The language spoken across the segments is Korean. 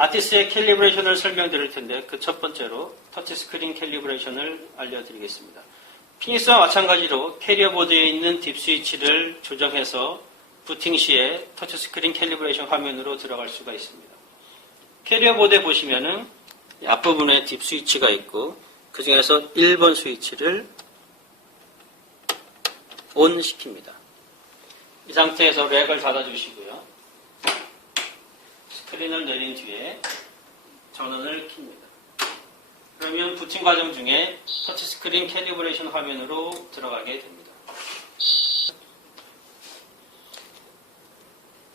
아티스트의 캘리브레이션을 설명드릴 텐데 그 첫 번째로 터치스크린 캘리브레이션을 알려드리겠습니다. 피닉스와 마찬가지로 캐리어 보드에 있는 딥 스위치를 조정해서 부팅 시에 터치스크린 캘리브레이션 화면으로 들어갈 수가 있습니다. 캐리어 보드에 보시면은 앞부분에 딥 스위치가 있고 그 중에서 1번 스위치를 ON 시킵니다. 이 상태에서 렉을 닫아주시고요. 스크린을 내린 뒤에 전원을 킵니다. 그러면 부팅 과정 중에 터치스크린 캘리브레이션 화면으로 들어가게 됩니다.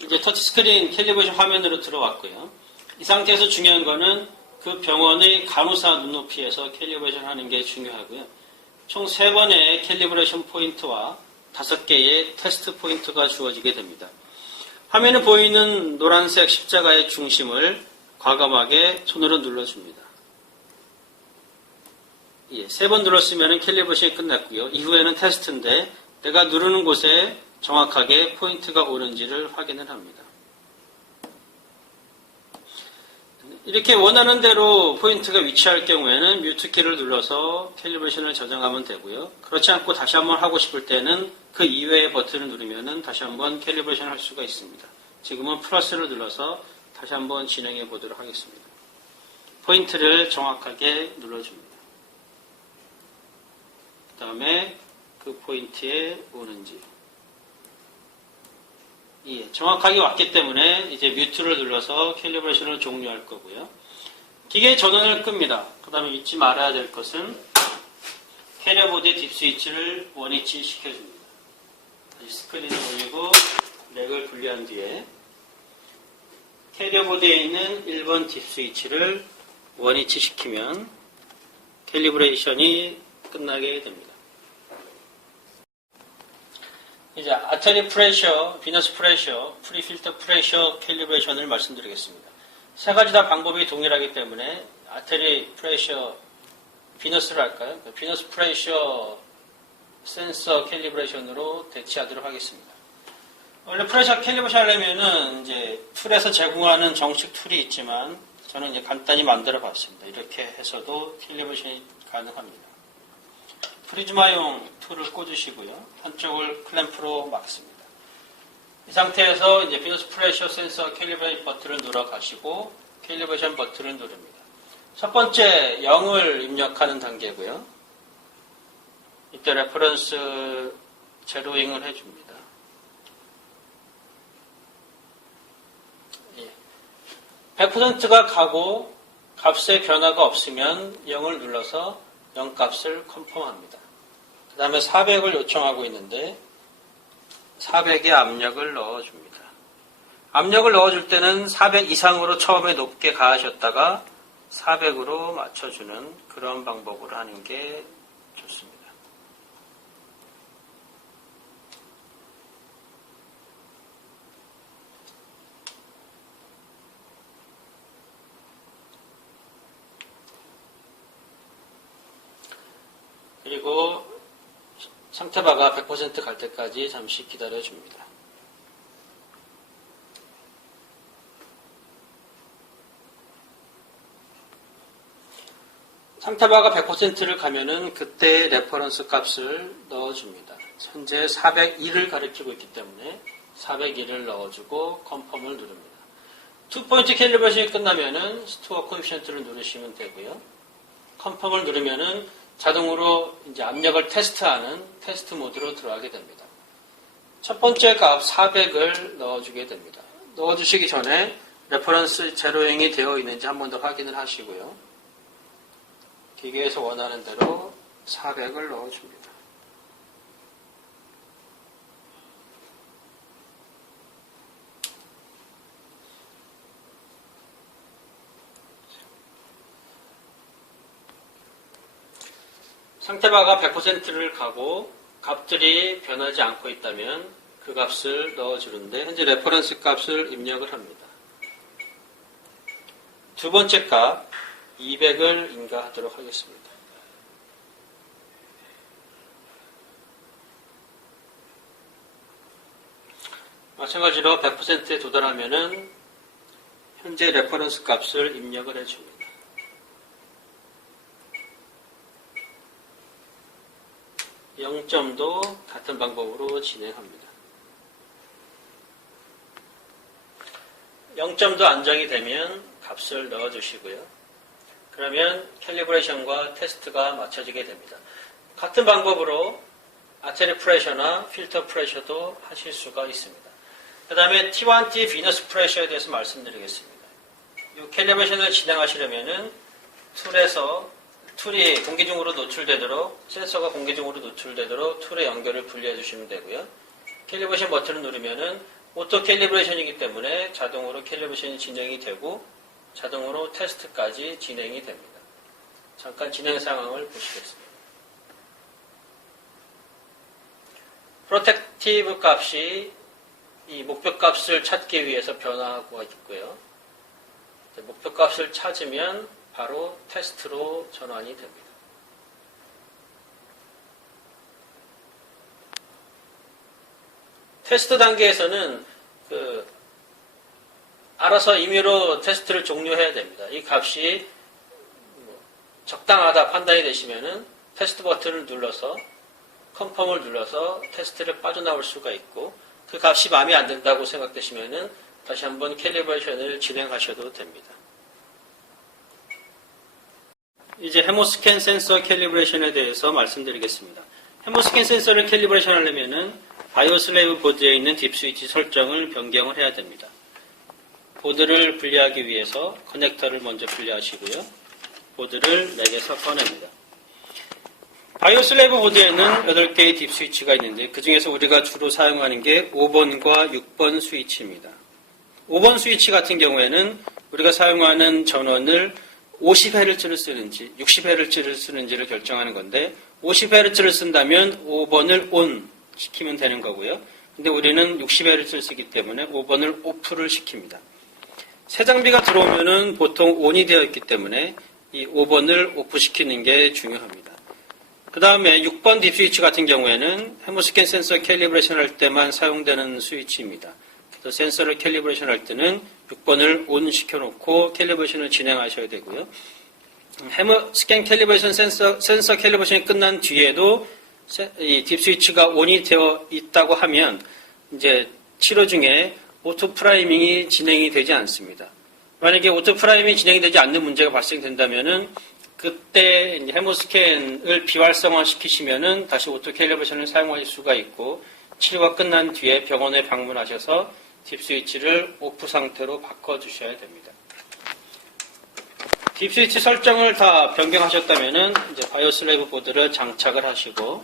이제 터치스크린 캘리브레이션 화면으로 들어왔고요. 이 상태에서 중요한 거는 그 병원의 간호사 눈높이에서 캘리브레이션 하는 게 중요하고요. 총 3번의 캘리브레이션 포인트와 5개의 테스트 포인트가 주어지게 됩니다. 화면에 보이는 노란색 십자가의 중심을 과감하게 손으로 눌러줍니다. 3번 눌렀으면 캘리브레이션이 끝났고요. 이후에는 테스트인데 내가 누르는 곳에 정확하게 포인트가 오는지를 확인을 합니다. 이렇게 원하는 대로 포인트가 위치할 경우에는 뮤트 키를 눌러서 캘리브레이션을 저장하면 되고요. 그렇지 않고 다시 한번 하고 싶을 때는 그 이외의 버튼을 누르면 다시 한번 캘리브레이션을 할 수가 있습니다. 지금은 플러스를 눌러서 다시 한번 진행해 보도록 하겠습니다. 포인트를 정확하게 눌러줍니다. 그 다음에 그 포인트에 오는지. 정확하게 왔기 때문에 이제 뮤트를 눌러서 캘리브레이션을 종료할 거고요. 기계 전원을 끕니다. 그 다음에 잊지 말아야 될 것은 캐리어 보드의 딥 스위치를 원위치 시켜줍니다. 다시 스크린을 올리고 렉을 분리한 뒤에 캐리어 보드에 있는 1번 딥 스위치를 원위치 시키면 캘리브레이션이 끝나게 됩니다. 이제 아테리 프레셔, 비너스 프레셔, 프리필터 프레셔 캘리브레이션을 말씀드리겠습니다. 3가지 다 방법이 동일하기 때문에 아테리 프레셔, 비너스를 할까요? 비너스 프레셔 센서 캘리브레이션으로 대체하도록 하겠습니다. 원래 프레셔 캘리브레이션 하려면은 이제 툴에서 제공하는 정식 툴이 있지만 저는 이제 간단히 만들어 봤습니다. 이렇게 해서도 캘리브레이션이 가능합니다. 프리즈마용 툴을 꽂으시고요. 한쪽을 클램프로 막습니다. 이 상태에서 이제 비너스 프레셔 센서 캘리브레이션 버튼을 눌러 가시고 캘리브레이션 버튼을 누릅니다. 첫 번째 0을 입력하는 단계고요. 이때 레퍼런스 제로잉을 해줍니다. 100%가 가고 값의 변화가 없으면 0을 눌러서 0 값을 컨펌합니다. 그 다음에 400을 요청하고 있는데 400의 압력을 넣어줍니다. 압력을 넣어줄 때는 400 이상으로 처음에 높게 가하셨다가 400으로 맞춰주는 그런 방법으로 하는 게 좋습니다. 그리고 상태바가 100% 갈 때까지 잠시 기다려줍니다. 상태바가 100%를 가면은 그때 레퍼런스 값을 넣어줍니다. 현재 402를 가리키고 있기 때문에 401을 넣어주고 컨펌을 누릅니다. 2포인트 캘리브레이션이 끝나면은 스토어 코에피션트를 누르시면 되고요. 컨펌을 누르면은 자동으로 이제 압력을 테스트하는 테스트 모드로 들어가게 됩니다. 첫 번째 값 400을 넣어주게 됩니다. 넣어주시기 전에 레퍼런스 제로잉이 되어 있는지 한 번 더 확인을 하시고요. 기계에서 원하는 대로 400을 넣어줍니다. 상태바가 100%를 가고 값들이 변하지 않고 있다면 그 값을 넣어주는데 현재 레퍼런스 값을 입력을 합니다. 두 번째 값 200을 인가하도록 하겠습니다. 마찬가지로 100%에 도달하면은 현재 레퍼런스 값을 입력을 해줍니다. 영점도 같은 방법으로 진행합니다. 0점도 안정이 되면 값을 넣어주시고요. 그러면 캘리브레이션과 테스트가 맞춰지게 됩니다. 같은 방법으로 아테리 프레셔나 필터 프레셔도 하실 수가 있습니다. 그 다음에 T1T 비너스 프레셔에 대해서 말씀드리겠습니다. 이 캘리브레이션을 진행하시려면은 툴이 공기 중으로 노출되도록, 센서가 공기 중으로 노출되도록 툴의 연결을 분리해 주시면 되고요. 캘리브레이션 버튼을 누르면은 오토 캘리브레이션이기 때문에 자동으로 캘리브레이션이 진행이 되고 자동으로 테스트까지 진행이 됩니다. 잠깐 진행 상황을 보시겠습니다. 프로텍티브 값이 이 목표 값을 찾기 위해서 변화하고 있고요. 목표 값을 찾으면 바로 테스트로 전환이 됩니다. 테스트 단계에서는 알아서 임의로 테스트를 종료해야 됩니다. 이 값이 적당하다 판단이 되시면은 테스트 버튼을 눌러서 컨펌을 눌러서 테스트를 빠져나올 수가 있고, 그 값이 마음에 안 든다고 생각되시면은 다시 한번 캘리브레이션을 진행하셔도 됩니다. 이제 헤모스캔 센서 캘리브레이션에 대해서 말씀드리겠습니다. 헤모스캔 센서를 캘리브레이션 하려면은 바이오슬레이브 보드에 있는 딥 스위치 설정을 변경을 해야 됩니다. 보드를 분리하기 위해서 커넥터를 먼저 분리하시고요. 보드를 맥에서 꺼냅니다. 바이오슬레이브 보드에는 8개의 딥 스위치가 있는데 그 중에서 우리가 주로 사용하는 게 5번과 6번 스위치입니다. 5번 스위치 같은 경우에는 우리가 사용하는 전원을 50Hz를 쓰는지 60Hz를 쓰는지를 결정하는 건데 50Hz를 쓴다면 5번을 ON 시키면 되는 거고요. 근데 우리는 60Hz를 쓰기 때문에 5번을 OFF를 시킵니다. 새 장비가 들어오면은 보통 ON이 되어 있기 때문에 이 5번을 OFF 시키는 게 중요합니다. 그 다음에 6번 딥 스위치 같은 경우에는 헤모스캔 센서 캘리브레이션 할 때만 사용되는 스위치입니다. 그래서 센서를 캘리브레이션 할 때는 6번을 ON 시켜놓고 캘리브레이션을 진행하셔야 되고요. 헤모스캔 캘리브레이션 센서 캘리브레이션이 끝난 뒤에도 이 딥 스위치가 ON이 되어 있다고 하면 이제 치료 중에 오토 프라이밍이 진행이 되지 않습니다. 만약에 오토 프라이밍이 진행이 되지 않는 문제가 발생된다면은 그때 헤모스캔을 비활성화 시키시면은 다시 오토 캘리브레이션을 사용하실 수가 있고, 치료가 끝난 뒤에 병원에 방문하셔서 딥 스위치를 오프 상태로 바꿔주셔야 됩니다. 딥 스위치 설정을 다 변경하셨다면은 이제 바이오슬레이브 보드를 장착을 하시고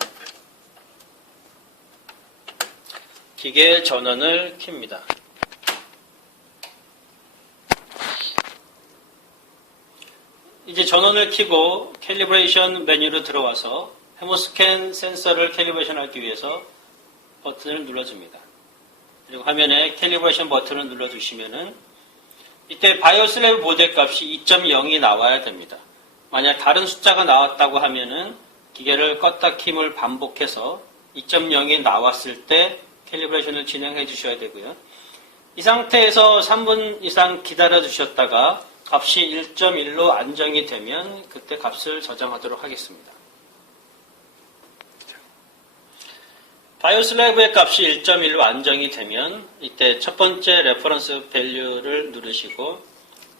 기계 전원을 켭니다. 이제 전원을 켜고 캘리브레이션 메뉴로 들어와서 헤모스캔 센서를 캘리브레이션 하기 위해서 버튼을 눌러줍니다. 그리고 화면에 캘리브레이션 버튼을 눌러주시면은 이때 바이오슬레이브 보드의 값이 2.0이 나와야 됩니다. 만약 다른 숫자가 나왔다고 하면은 기계를 껐다 킴을 반복해서 2.0이 나왔을 때 캘리브레이션을 진행해 주셔야 되고요. 이 상태에서 3분 이상 기다려 주셨다가 값이 1.1로 안정이 되면 그때 값을 저장하도록 하겠습니다. 바이오슬레이브의 값이 1.1로 안정이 되면 이때 첫 번째 레퍼런스 밸류를 누르시고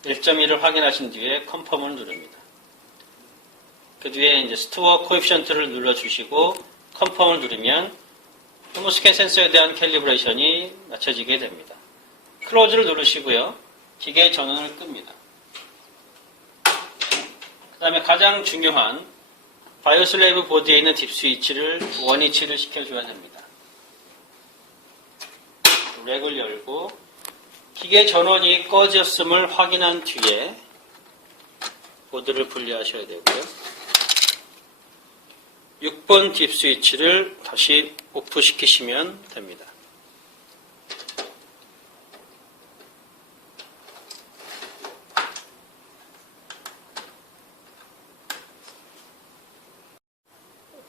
1.1을 확인하신 뒤에 컨펌을 누릅니다. 그 뒤에 이제 스토어 코에피션트를 눌러주시고 컨펌을 누르면 헤모스캔 센서에 대한 캘리브레이션이 맞춰지게 됩니다. 클로즈를 누르시고요. 기계 전원을 끕니다. 그 다음에 가장 중요한 바이오슬레이브 보드에 있는 딥 스위치를 원위치를 시켜줘야 됩니다. 렉을 열고 기계 전원이 꺼졌음을 확인한 뒤에 보드를 분리하셔야 되고요. 6번 딥 스위치를 다시 오프 시키시면 됩니다.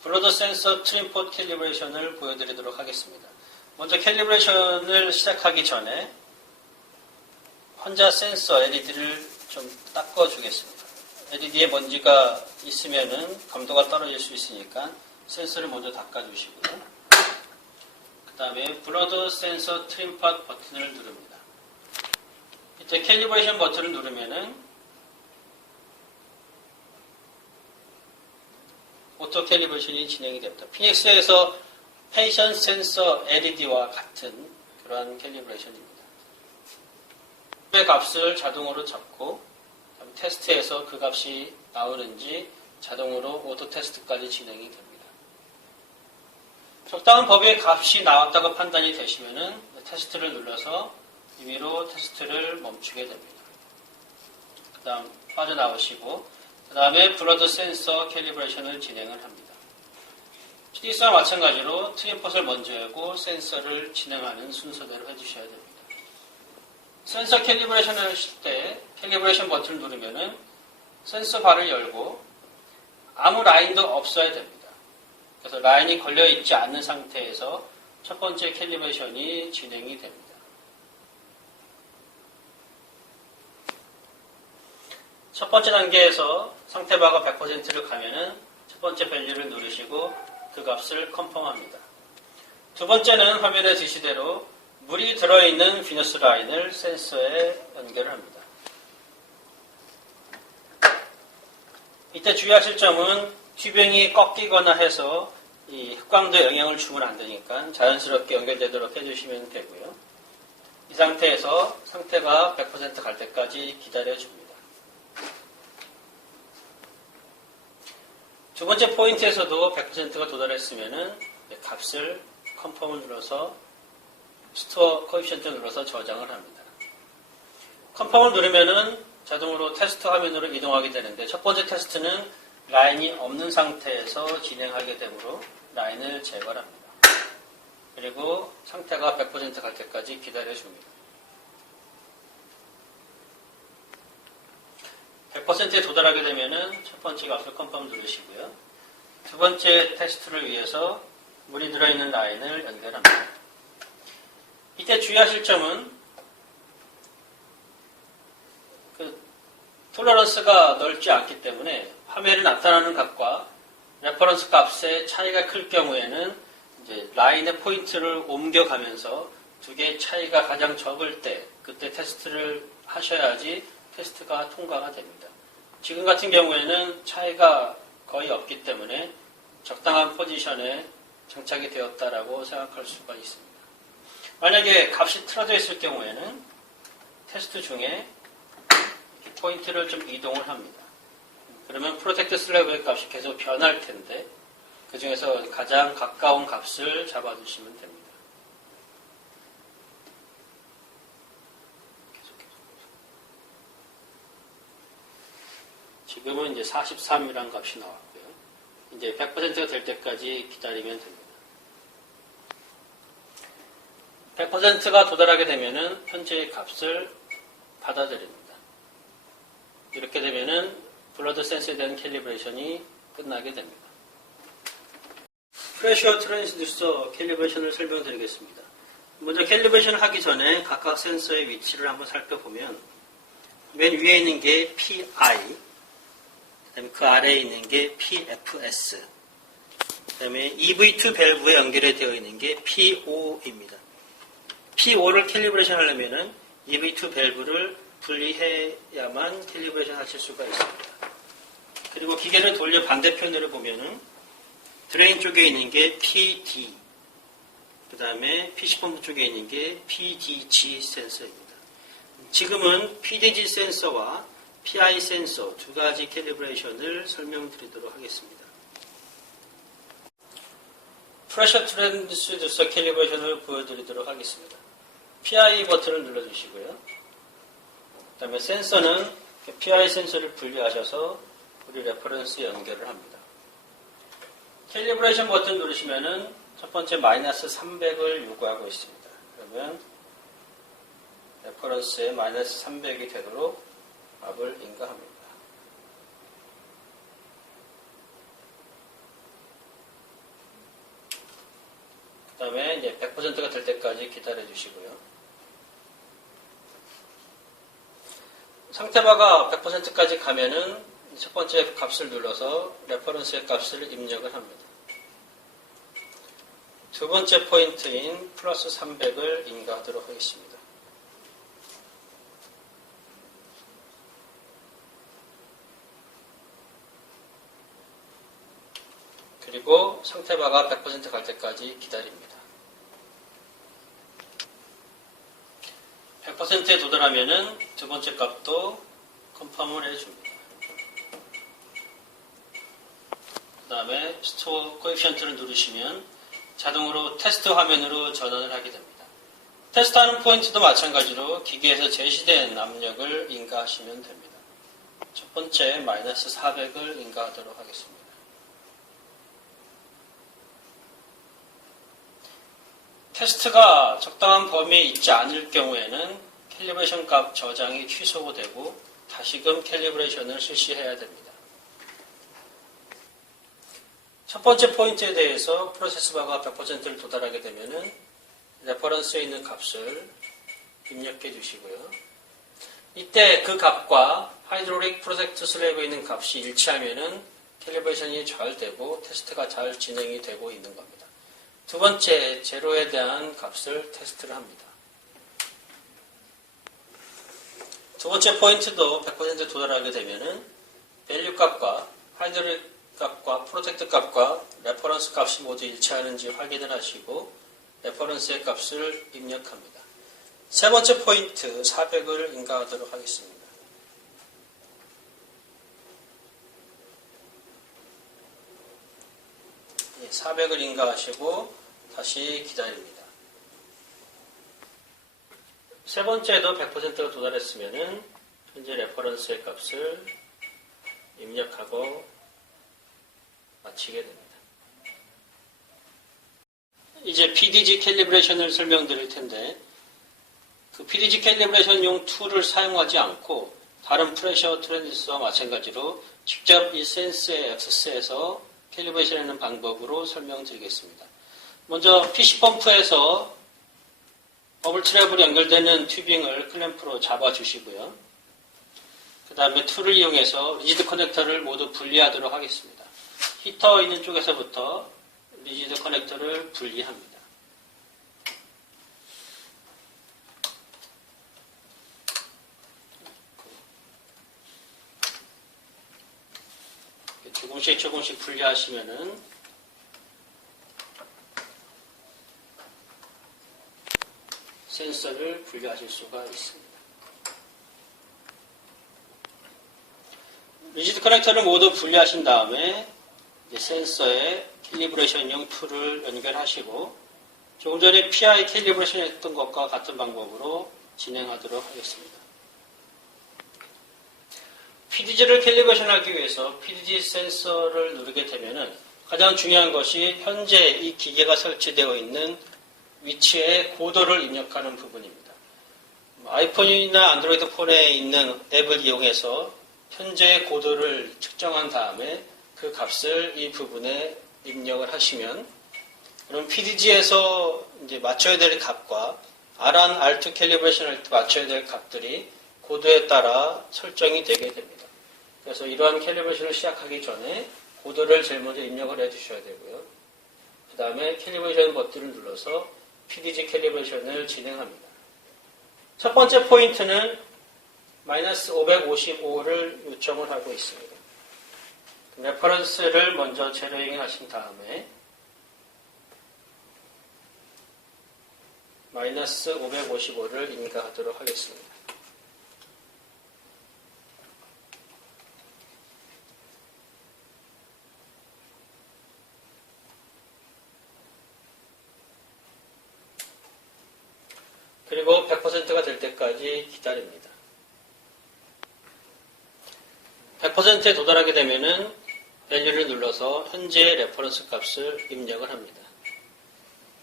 블러드 센서 트림포트 캘리브레이션을 보여드리도록 하겠습니다. 먼저 캘리브레이션을 시작하기 전에 환자 센서 LED를 좀 닦아주겠습니다. LED에 먼지가 있으면은 감도가 떨어질 수 있으니까 센서를 먼저 닦아주시고요. 그 다음에 블러드 센서 트림 팟 버튼을 누릅니다. 이때 캘리브레이션 버튼을 누르면은 오토 캘리브레이션이 진행이 됩니다. 피닉스에서 페이션 센서 LED와 같은 그러한 캘리브레이션입니다. 의 값을 자동으로 잡고 테스트에서 그 값이 나오는지 자동으로 오토 테스트까지 진행이 됩니다. 적당한 범위의 값이 나왔다고 판단이 되시면은 테스트를 눌러서 임의로 테스트를 멈추게 됩니다. 그 다음 빠져나오시고 그 다음에 블러드 센서 캘리브레이션을 진행을 합니다. PDS와 마찬가지로 트림폿을 먼저 하고 센서를 진행하는 순서대로 해주셔야 됩니다. 센서 캘리브레이션을 하실 때 캘리브레이션 버튼을 누르면은 센서 바를 열고 아무 라인도 없어야 됩니다. 그래서 라인이 걸려있지 않는 상태에서 첫 번째 캘리브레이션이 진행이 됩니다. 첫 번째 단계에서 상태바가 100%를 가면은 첫 번째 밸류를 누르시고 그 값을 컨펌합니다. 두 번째는 화면에 지시대로 물이 들어있는 비너스 라인을 센서에 연결을 합니다. 이때 주의하실 점은 튜빙이 꺾이거나 해서 이 흑광도에 영향을 주면 안 되니까 자연스럽게 연결되도록 해주시면 되고요. 이 상태에서 상태가 100% 갈 때까지 기다려줍니다. 두 번째 포인트에서도 100%가 도달했으면은 값을 컨펌을 눌러서 스토어 코에피션트를 눌러서 저장을 합니다. 컨펌을 누르면은 자동으로 테스트 화면으로 이동하게 되는데 첫 번째 테스트는 라인이 없는 상태에서 진행하게 되므로 라인을 제거합니다. 그리고 상태가 100% 갈 때까지 기다려줍니다. 100%에 도달하게 되면은 첫 번째 값을 컨펌 누르시고요. 두 번째 테스트를 위해서 물이 들어있는 라인을 연결합니다. 이때 주의하실 점은 톨러런스가 넓지 않기 때문에 화면에 나타나는 값과 레퍼런스 값의 차이가 클 경우에는 이제 라인의 포인트를 옮겨가면서 두 개의 차이가 가장 적을 때 그때 테스트를 하셔야지 테스트가 통과가 됩니다. 지금 같은 경우에는 차이가 거의 없기 때문에 적당한 포지션에 장착이 되었다라고 생각할 수가 있습니다. 만약에 값이 틀어져 있을 경우에는 테스트 중에 포인트를 좀 이동을 합니다. 그러면 프로텍트 슬래브의 값이 계속 변할 텐데 그 중에서 가장 가까운 값을 잡아주시면 됩니다. 지금은 이제 43이라는 값이 나왔고요. 이제 100%가 될 때까지 기다리면 됩니다. 100%가 도달하게 되면은 현재의 값을 받아들입니다. 이렇게 되면은 블러드 센서에 대한 캘리브레이션이 끝나게 됩니다. 프레셔 트랜스듀서 캘리브레이션을 설명드리겠습니다. 먼저 캘리브레이션을 하기 전에 각각 센서의 위치를 한번 살펴보면 맨 위에 있는 게 PI, 그다음에 그 아래에 있는 게 PFS, 그다음에 EV2 밸브에 연결이 되어 있는 게 PO입니다. PO를 캘리브레이션 하려면은 EV2 밸브를 분리해야만 캘리브레이션 하실 수가 있습니다. 그리고 기계를 돌려 반대편으로 보면은 드레인 쪽에 있는 게 PD, 그 다음에 PC펌프 쪽에 있는 게 PDG 센서입니다. 지금은 PDG 센서와 PI 센서 두 가지 캘리브레이션을 설명드리도록 하겠습니다. 프레셔 트랜스듀서 캘리브레이션을 보여드리도록 하겠습니다. PI 버튼을 눌러주시고요. 그 다음에 센서는 PI 센서를 분리하셔서 우리 레퍼런스 연결을 합니다. 캘리브레이션 버튼 누르시면은 첫 번째 마이너스 300을 요구하고 있습니다. 그러면 레퍼런스에 마이너스 300이 되도록 값을 인가합니다. 그 다음에 이제 100%가 될 때까지 기다려 주시고요. 상태바가 100%까지 가면은 첫 번째 값을 눌러서 레퍼런스의 값을 입력을 합니다. 두 번째 포인트인 플러스 300을 인가하도록 하겠습니다. 그리고 상태바가 100% 갈 때까지 기다립니다. 100%에 도달하면은 두 번째 값도 컨펌을 해줍니다. 그 다음에 스토어 코에피션트를 누르시면 자동으로 테스트 화면으로 전환을 하게 됩니다. 테스트하는 포인트도 마찬가지로 기기에서 제시된 압력을 인가하시면 됩니다. 첫 번째 마이너스 400을 인가하도록 하겠습니다. 테스트가 적당한 범위에 있지 않을 경우에는 캘리브레이션 값 저장이 취소되고 다시금 캘리브레이션을 실시해야 됩니다. 첫 번째 포인트에 대해서 프로세스 바가 100%를 도달하게 되면은 레퍼런스에 있는 값을 입력해 주시고요. 이때 그 값과 하이드롤릭 프로젝트 슬랩에 있는 값이 일치하면은 캘리브레이션이 잘 되고 테스트가 잘 진행이 되고 있는 겁니다. 두 번째, 제로에 대한 값을 테스트를 합니다. 두 번째 포인트도 100% 도달하게 되면은 밸류 값과 하이드롤릭 값과 프로젝트 값과 레퍼런스 값이 모두 일치하는지 확인을 하시고 레퍼런스의 값을 입력합니다. 세 번째 포인트 400을 인가하도록 하겠습니다. 400을 인가하시고 다시 기다립니다. 세 번째도 100%가 도달했으면 현재 레퍼런스의 값을 입력하고 마치게 됩니다. 이제 PDG 캘리브레이션을 설명드릴 텐데 그 PDG 캘리브레이션용 툴을 사용하지 않고 다른 프레셔 트랜지스터와 마찬가지로 직접 이 센스의 액세스에서 캘리브레이션하는 방법으로 설명드리겠습니다. 먼저 PC 펌프에서 버블 트랩으로 연결되는 튜빙을 클램프로 잡아주시고요. 그 다음에 툴을 이용해서 리지드 커넥터를 모두 분리하도록 하겠습니다. 히터 있는 쪽에서부터 리지드 커넥터를 분리합니다. 조금씩 분리하시면은 센서를 분리하실 수가 있습니다. 리지드 커넥터를 모두 분리하신 다음에 이제 센서에 캘리브레이션용 툴을 연결하시고 조금 전에 PI 캘리브레이션 했던 것과 같은 방법으로 진행하도록 하겠습니다. PDG를 캘리브레이션하기 위해서 PDG 센서를 누르게 되면은 가장 중요한 것이 현재 이 기계가 설치되어 있는 위치의 고도를 입력하는 부분입니다. 아이폰이나 안드로이드 폰에 있는 앱을 이용해서 현재의 고도를 측정한 다음에 그 값을 이 부분에 입력을 하시면 그럼 PDG에서 이제 맞춰야 될 값과 R1, R2 캘리브레이션 할 때 맞춰야 될 값들이 고도에 따라 설정이 되게 됩니다. 그래서 이러한 캘리브레이션을 시작하기 전에 고도를 제일 먼저 입력을 해주셔야 되고요. 그 다음에 캘리브레이션 버튼을 눌러서 PDG 캘리브레이션을 진행합니다. 첫 번째 포인트는 마이너스 555를 요청을 하고 있습니다. 레퍼런스를 먼저 제로잉 하신 다음에 마이너스 555를 인가하도록 하겠습니다. 그리고 100%가 될 때까지 기다립니다. 100%에 도달하게 되면은 밸류를 눌러서 현재의 레퍼런스 값을 입력을 합니다.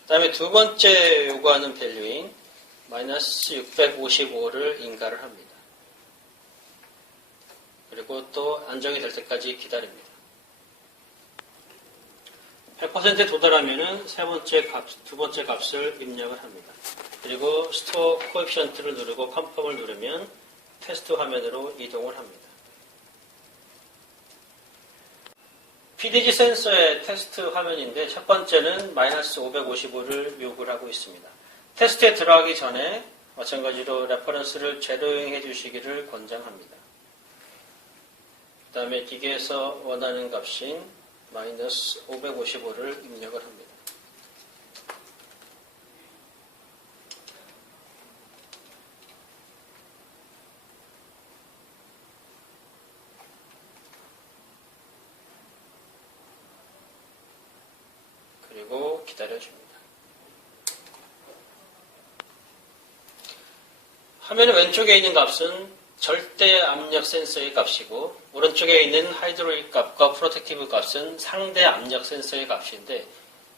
그 다음에 두 번째 요구하는 밸류인 마이너스 655를 인가를 합니다. 그리고 또 안정이 될 때까지 기다립니다. 100%에 도달하면은 두 번째 값을 입력을 합니다. 그리고 스토어 코에피션트를 누르고 컨펌을 누르면 테스트 화면으로 이동을 합니다. PDG 센서의 테스트 화면인데 첫 번째는 마이너스 555를 요구를 하고 있습니다. 테스트에 들어가기 전에 마찬가지로 레퍼런스를 재도용해 주시기를 권장합니다. 그 다음에 기계에서 원하는 값인 마이너스 555를 입력을 합니다. 그리고 기다려줍니다. 화면 왼쪽에 있는 값은 절대 압력 센서의 값이고 오른쪽에 있는 하이드롤릭 값과 프로텍티브 값은 상대 압력 센서의 값인데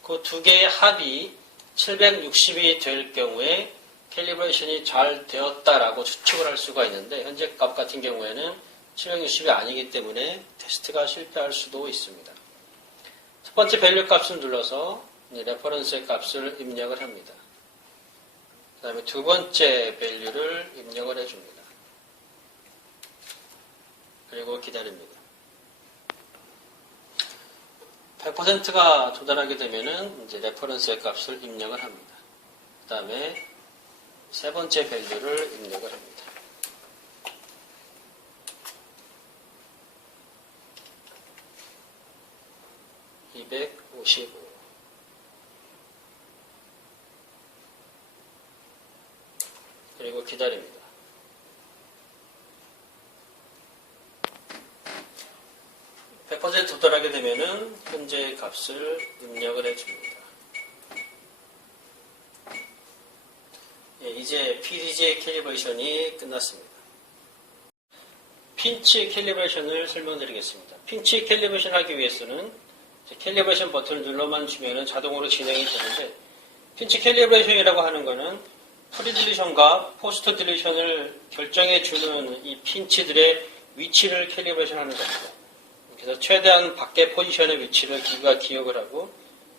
그 두 개의 합이 760이 될 경우에 캘리브레이션이 잘 되었다라고 추측을 할 수가 있는데 현재 값 같은 경우에는 760이 아니기 때문에 테스트가 실패할 수도 있습니다. 첫 번째 밸류 값을 눌러서 레퍼런스의 값을 입력을 합니다. 그 다음에 두 번째 밸류를 입력을 해줍니다. 그리고 기다립니다. 100%가 도달하게 되면은 이제 레퍼런스의 값을 입력을 합니다. 그 다음에 세 번째 밸류를 입력을 합니다. (255) 그리고 기다립니다. (100% 도달하게 되면은 현재의 값을 입력을 해줍니다. 예, 이제 PDG 캘리브레이션이 끝났습니다. 핀치 캘리브레이션을 설명드리겠습니다. 핀치 캘리브레이션 하기 위해서는 캘리브레이션 버튼을 눌러만 주면 자동으로 진행이 되는데 핀치 캘리브레이션이라고 하는 것은 프리 딜리션과 포스트 딜리션을 결정해 주는 이 핀치들의 위치를 캘리브레이션 하는 겁니다. 그래서 최대한 밖의 포지션의 위치를 기계가 기억을 하고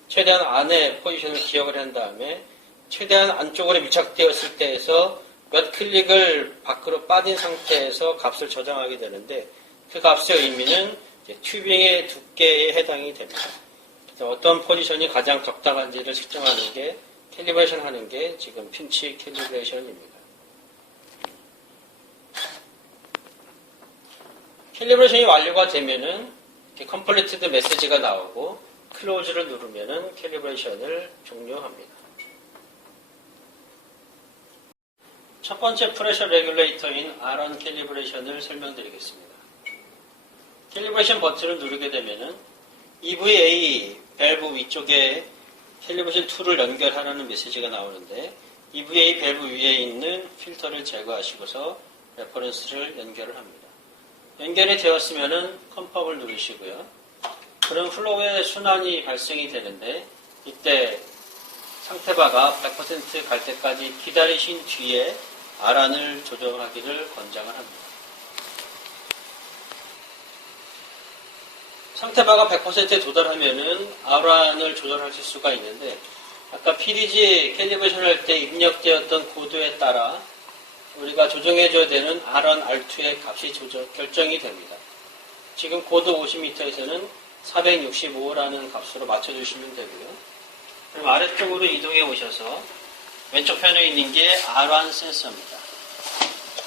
최대한 안의 포지션을 기억을 한 다음에 최대한 안쪽으로 밀착되었을 때에서 몇 클릭을 밖으로 빠진 상태에서 값을 저장하게 되는데 그 값의 의미는 튜빙의 두께에 해당이 됩니다. 그래서 어떤 포지션이 가장 적당한지를 측정하는 게 캘리브레이션 하는 게 지금 핀치 캘리브레이션입니다. 캘리브레이션이 완료가 되면은 컴플리티드 메시지가 나오고 클로즈를 누르면은 캘리브레이션을 종료합니다. 첫 번째 프레셔 레귤레이터인 R1 캘리브레이션을 설명드리겠습니다. 캘리브레이션 버튼을 누르게 되면은 EVA 밸브 위쪽에 캘리브레이션 툴을 연결하라는 메시지가 나오는데 EVA 밸브 위에 있는 필터를 제거하시고서 레퍼런스를 연결을 합니다. 연결이 되었으면은 컴펌을 누르시고요. 그럼 플로우의 순환이 발생이 되는데 이때 상태바가 100% 갈 때까지 기다리신 뒤에 R1을 조정하기를 권장을 합니다. 상태바가 100%에 도달하면은 R1을 조절하실 수가 있는데 아까 PDG 캘리브레이션 할 때 입력되었던 코드에 따라 우리가 조정해줘야 되는 R1, R2의 값이 결정이 됩니다. 지금 코드 50m에서는 465라는 값으로 맞춰주시면 되고요. 그럼 아래쪽으로 이동해 오셔서 왼쪽 편에 있는 게 R1 센서입니다.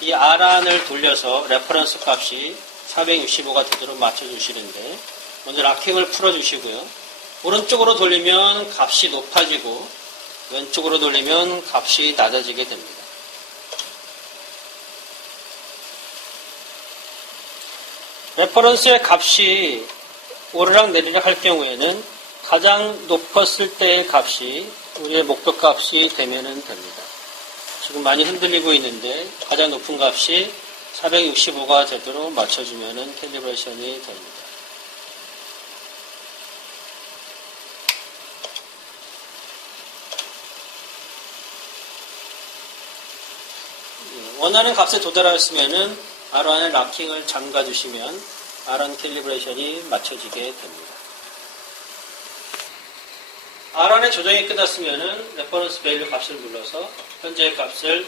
이 R1을 돌려서 레퍼런스 값이 465가 되도록 맞춰주시는데 먼저 락킹을 풀어주시고요. 오른쪽으로 돌리면 값이 높아지고 왼쪽으로 돌리면 값이 낮아지게 됩니다. 레퍼런스의 값이 오르락 내리락 할 경우에는 가장 높았을 때의 값이 우리의 목표 값이 되면 됩니다. 지금 많이 흔들리고 있는데 가장 높은 값이 465가 되도록 맞춰주면 캘리브레이션이 됩니다. 원하는 값에 도달하였으면 R1의 락킹을 잠가주시면 R1 캘리브레이션이 맞춰지게 됩니다. R1의 조정이 끝났으면 레퍼런스 밸류 값을 눌러서 현재의 값을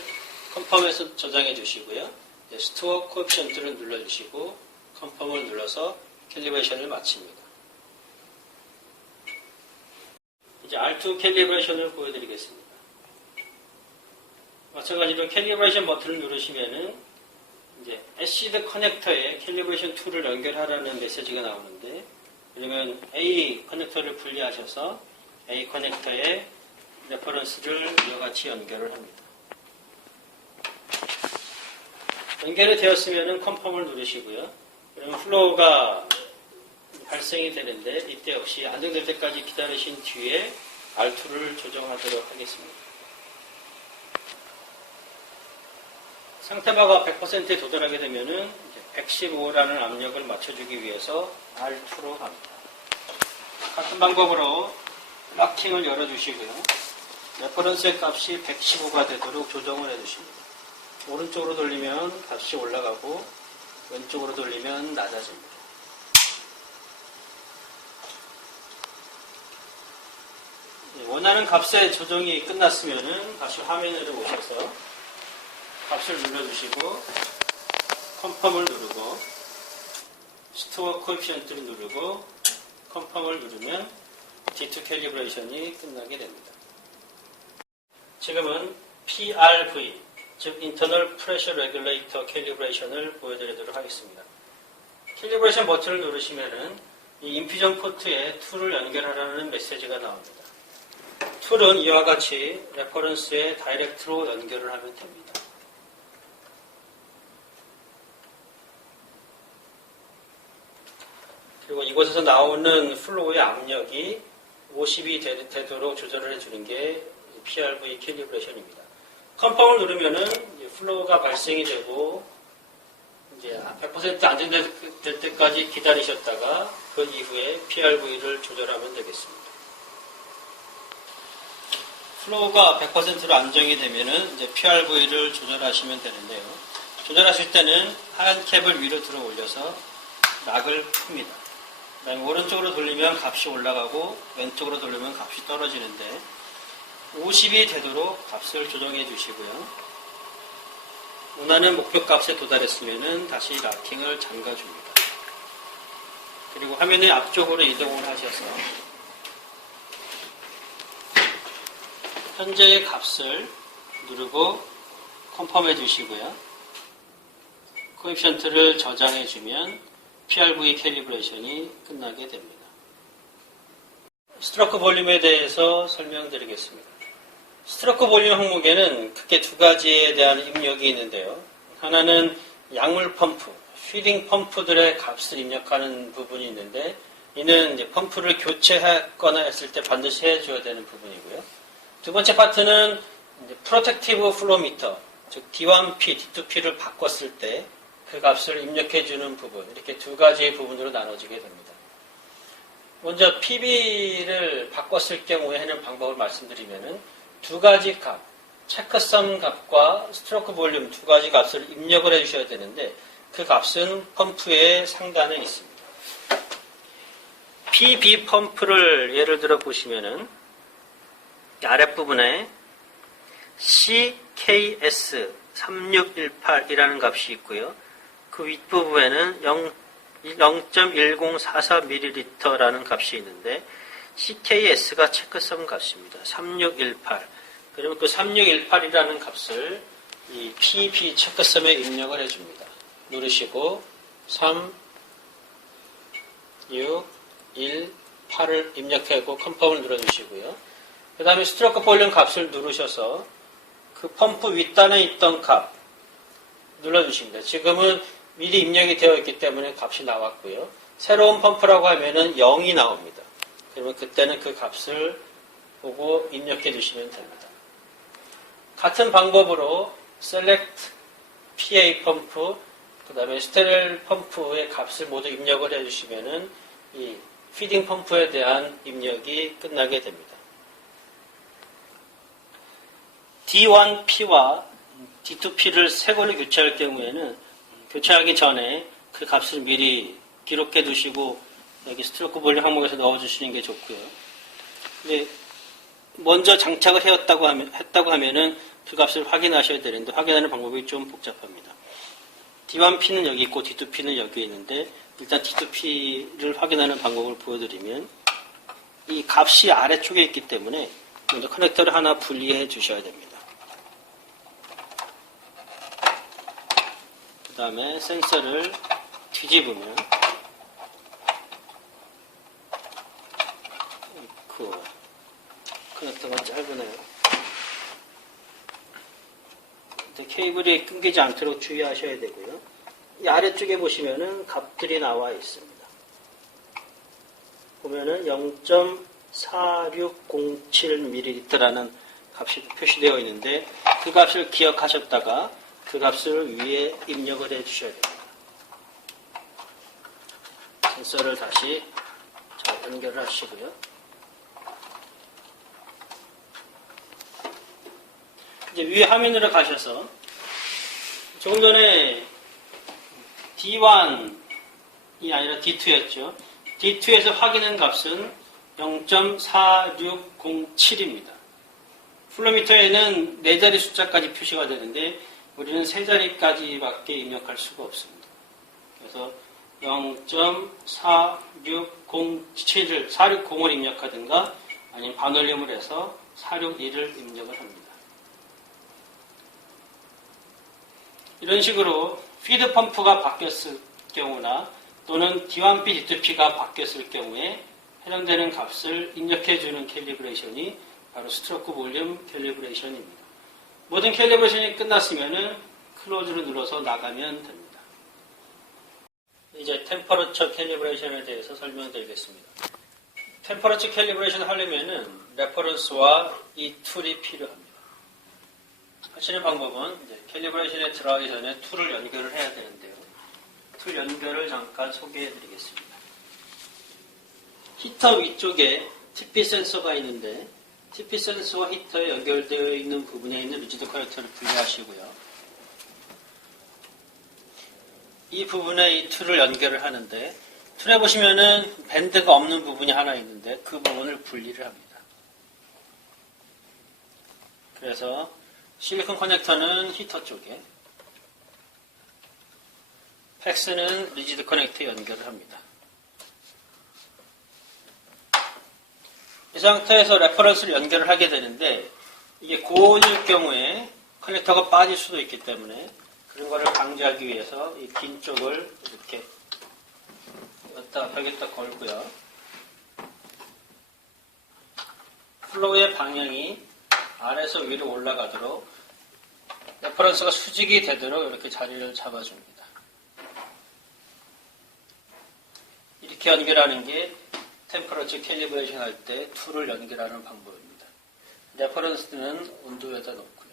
컴펌에서 저장해 주시고요. 스토어 코에피션트를 눌러주시고 컨펌을 눌러서 캘리브레이션을 마칩니다. 이제 R2 캘리브레이션을 보여드리겠습니다. 마찬가지로 캘리브레이션 버튼을 누르시면은 이제 애시드 커넥터에 캘리브레이션 툴을 연결하라는 메시지가 나오는데, 그러면 A 커넥터를 분리하셔서 A 커넥터에 레퍼런스를 이와 같이 연결을 합니다. 연결이 되었으면 컨펌을 누르시고요. 그러면 플로우가 발생이 되는데, 이때 역시 안정될 때까지 기다리신 뒤에 R2를 조정하도록 하겠습니다. 상태바가 100%에 도달하게 되면은 115라는 압력을 맞춰주기 위해서 R2로 갑니다. 같은 방법으로 락킹을 열어주시고요. 레퍼런스의 값이 115가 되도록 조정을 해주십니다. 오른쪽으로 돌리면 값이 올라가고 왼쪽으로 돌리면 낮아집니다. 원하는 값의 조정이 끝났으면 다시 화면으로 오셔서 값을 눌러주시고 컨펌을 누르고 스토어 코에피션트를 누르고 컨펌을 누르면 D2 캘리브레이션이 끝나게 됩니다. 지금은 PRV, 즉 인터널 프레셔 레귤레이터 캘리브레이션을 보여드리도록 하겠습니다. 캘리브레이션 버튼을 누르시면은 이 인퓨전 포트에 툴을 연결하라는 메시지가 나옵니다. 툴은 이와 같이 레퍼런스에 다이렉트로 연결을 하면 됩니다. 그리고 이곳에서 나오는 플로우의 압력이 50이 되도록 조절을 해주는 게 PRV 캘리브레이션입니다. 컨펌을 누르면은 플로우가 발생이 되고 이제 100% 안정될 때까지 기다리셨다가 그 이후에 PRV를 조절하면 되겠습니다. 플로우가 100%로 안정이 되면은 이제 PRV를 조절하시면 되는데요. 조절하실 때는 하얀 캡을 위로 들어 올려서 락을 풉니다. 그다음에 오른쪽으로 돌리면 값이 올라가고 왼쪽으로 돌리면 값이 떨어지는데 50이 되도록 값을 조정해 주시고요. 원하는 목표 값에 도달했으면 다시 락킹을 잠가줍니다. 그리고 화면의 앞쪽으로 이동을 하셔서 현재의 값을 누르고 컨펌해 주시고요. 코에피션트를 저장해 주면 PRV 캘리브레이션이 끝나게 됩니다. 스트로크 볼륨에 대해서 설명드리겠습니다. 스트로크 볼륨 항목에는 크게 두 가지에 대한 입력이 있는데요. 하나는 약물 펌프, 피딩 펌프들의 값을 입력하는 부분이 있는데, 이는 이제 펌프를 교체하거나 했을 때 반드시 해줘야 되는 부분이고요. 두 번째 파트는 프로텍티브 플로미터, 즉 D1P, D2P를 바꿨을 때 그 값을 입력해주는 부분, 이렇게 두 가지의 부분으로 나눠지게 됩니다. 먼저 PB를 바꿨을 경우에 하는 방법을 말씀드리면은 두 가지 값, 체크섬 값과 스트로크 볼륨 두 가지 값을 입력을 해주셔야 되는데, 그 값은 펌프의 상단에 있습니다. PB 펌프를 예를 들어 보시면은 아랫부분에 CKS 3618이라는 값이 있고요. 그 윗부분에는 0.1044ml라는 값이 있는데 CKS가 체크섬 값입니다. 3618. 그러면 그 3618이라는 값을 이 PB 체크섬에 입력을 해줍니다. 누르시고 3, 6, 1, 8을 입력하고 컨펌을 눌러주시고요. 그 다음에 스트로크 볼륨 값을 누르셔서 그 펌프 윗단에 있던 값 눌러주십니다. 지금은 미리 입력이 되어 있기 때문에 값이 나왔고요. 새로운 펌프라고 하면은 0이 나옵니다. 그러면 그때는 그 값을 보고 입력해 주시면 됩니다. 같은 방법으로 Select PA 펌프, 그 다음에 스테릴 펌프의 값을 모두 입력을 해주시면은 이 피딩 펌프에 대한 입력이 끝나게 됩니다. D1P와 D2P를 새 걸로 교체할 경우에는 교체하기 전에 그 값을 미리 기록해 두시고 여기 스트로크 볼륨 항목에서 넣어 주시는 게 좋고요. 근데 먼저 장착을 했다고 하면은 그 값을 확인하셔야 되는데 확인하는 방법이 좀 복잡합니다. D1P는 여기 있고 D2P는 여기 있는데 일단 D2P를 확인하는 방법을 보여드리면 이 값이 아래쪽에 있기 때문에 먼저 커넥터를 하나 분리해 주셔야 됩니다. 그 다음에 센서를 뒤집으면 커넥터가 짧으네요. 케이블이 끊기지 않도록 주의하셔야 되고요. 이 아래쪽에 보시면은 값들이 나와 있습니다. 보면은 0.4607ml라는 값이 표시되어 있는데 그 값을 기억하셨다가 그 값을 위에 입력을 해 주셔야 됩니다. 센서를 다시 잘 연결을 하시고요. 이제 위에 화면으로 가셔서 조금 전에 D1이 아니라 D2였죠. D2에서 확인한 값은 0.4607입니다. 플로미터에는 4자리 숫자까지 표시가 되는데 우리는 3자리까지밖에 입력할 수가 없습니다. 그래서 0.4607을 460을 입력하든가 아니면 반올림을 해서 461을 입력을 합니다. 이런 식으로 피드 펌프가 바뀌었을 경우나 또는 D1P, D2P가 바뀌었을 경우에 해당되는 값을 입력해주는 캘리브레이션이 바로 스트로크 볼륨 캘리브레이션입니다. 모든 캘리브레이션이 끝났으면 클로즈를 눌러서 나가면 됩니다. 이제 템퍼러처 캘리브레이션에 대해서 설명드리겠습니다. 템퍼러처 캘리브레이션을 하려면 레퍼런스와 이 툴이 필요합니다. 하시는 방법은 이제 캘리브레이션에 들어가기 전에 툴을 연결을 해야 되는데요. 툴 연결을 잠깐 소개해 드리겠습니다. 히터 위쪽에 TP 센서가 있는데 TP 센서와 히터에 연결되어 있는 부분에 있는 리지드 커넥터를 분리하시고요. 이 부분에 이 툴을 연결을 하는데 툴에 보시면은 밴드가 없는 부분이 하나 있는데 그 부분을 분리를 합니다. 그래서 실리콘 커넥터는 히터 쪽에, 팩스는 리지드 커넥터에 연결을 합니다. 이 상태에서 레퍼런스를 연결을 하게 되는데 이게 고온일 경우에 커넥터가 빠질 수도 있기 때문에 그런 거를 방지하기 위해서 이 긴 쪽을 이렇게 벽에다 걸고요. 플로우의 방향이 아래에서 위로 올라가도록 레퍼런스가 수직이 되도록 이렇게 자리를 잡아줍니다. 이렇게 연결하는 게 템퍼러처 캘리브레이션 할 때 툴을 연결하는 방법입니다. 레퍼런스는 온도에다 놓고요.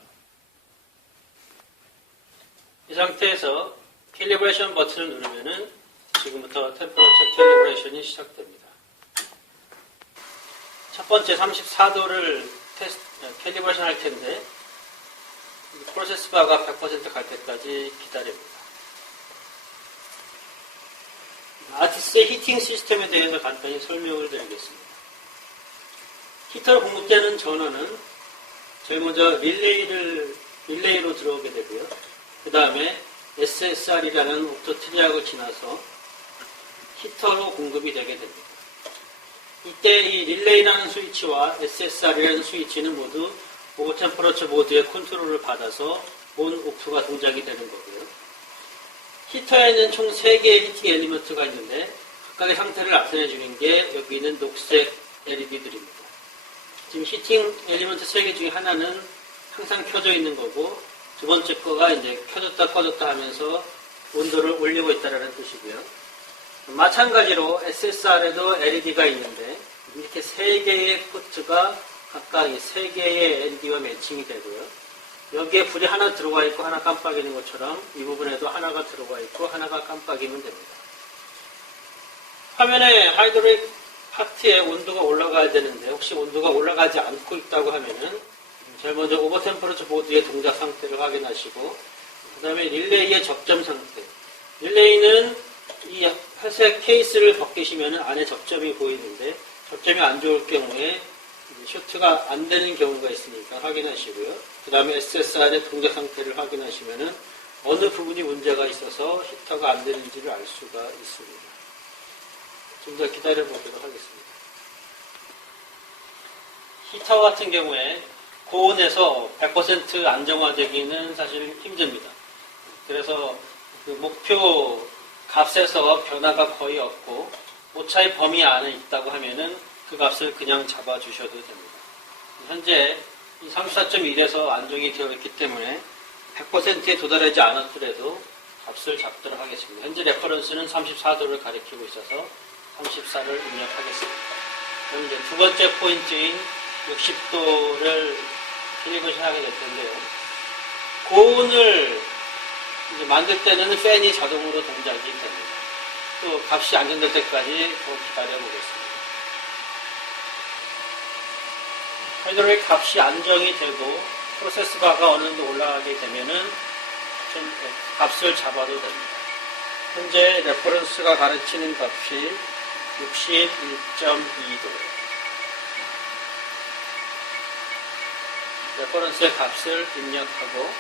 이 상태에서 캘리브레이션 버튼을 누르면은 지금부터 템퍼러처 캘리브레이션이 시작됩니다. 첫 번째 34도를 캘리브레이션 할 텐데 프로세스 바가 100% 갈 때까지 기다립니다. 아티스의 히팅 시스템에 대해서 간단히 설명을 드리겠습니다. 히터로 공급되는 전원은 제일 먼저 릴레이로 들어오게 되고요. 그 다음에 SSR이라는 옵토 트리악을 지나서 히터로 공급이 되게 됩니다. 이때 이 릴레이라는 스위치와 SSR이라는 스위치는 모두 오버 템퍼러처 모드의 컨트롤을 받아서 온, 오프가 동작이 되는 거고요. 히터에는 총 3개의 히팅 엘리먼트가 있는데 각각의 상태를 나타내 주는 게 여기 있는 녹색 LED들입니다. 지금 히팅 엘리먼트 3개 중에 하나는 항상 켜져 있는 거고 두 번째 거가 이제 켜졌다 꺼졌다 하면서 온도를 올리고 있다는 뜻이고요. 마찬가지로 SSR에도 LED가 있는데 이렇게 3개의 포트가 각각 3개의 LED와 매칭이 되고요. 여기에 불이 하나 들어와 있고 하나 깜빡이는 것처럼 이 부분에도 하나가 들어와 있고 하나가 깜빡이면 됩니다. 화면에 하이드로릭 파트의 온도가 올라가야 되는데 혹시 온도가 올라가지 않고 있다고 하면은 제일 먼저 오버 템퍼러처 보드의 동작 상태를 확인하시고 그 다음에 릴레이의 접점 상태. 릴레이는 이 회색 케이스를 벗기시면 안에 접점이 보이는데 접점이 안 좋을 경우에 쇼트가 안 되는 경우가 있으니까 확인하시고요. 그 다음에 SSR의 동작 상태를 확인하시면 어느 부분이 문제가 있어서 히터가 안 되는지를 알 수가 있습니다. 좀 더 기다려 보도록 하겠습니다. 히터 같은 경우에 고온에서 100% 안정화되기는 사실 힘듭니다. 그래서 그 목표 값에서 변화가 거의 없고 오차의 범위 안에 있다고 하면은 그 값을 그냥 잡아주셔도 됩니다. 현재 34.1에서 안정이 되어 있기 때문에 100%에 도달하지 않았더라도 값을 잡도록 하겠습니다. 현재 레퍼런스는 34도를 가리키고 있어서 34를 입력하겠습니다. 그럼 이제 두 번째 포인트인 60도를 캘리브레이션 하게 될 텐데요. 고온을 이제 만들 때는 팬이 자동으로 동작이 됩니다. 또 값이 안정될 때까지 더 기다려 보겠습니다. 하이드로릭 값이 안정이 되고 프로세스 바가 어느 정도 올라가게 되면은 좀 값을 잡아도 됩니다. 현재 레퍼런스가 가르치는 값이 61.2도. 레퍼런스의 값을 입력하고